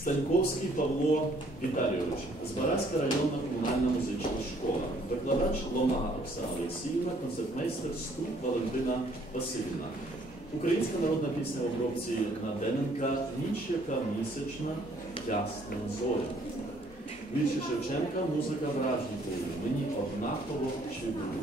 Станьковський Павло Віталійович, Збаразька районна комунальна музична школа, викладач Ломага Оксана Олексіївна, концертмейстер Ступ Валентина Васильівна. Українська народна пісня в обробці Надененка Ніч яка місячна, ясна зоря. Вірші Шевченка, музика Бражнікової. Мені однаково чи було.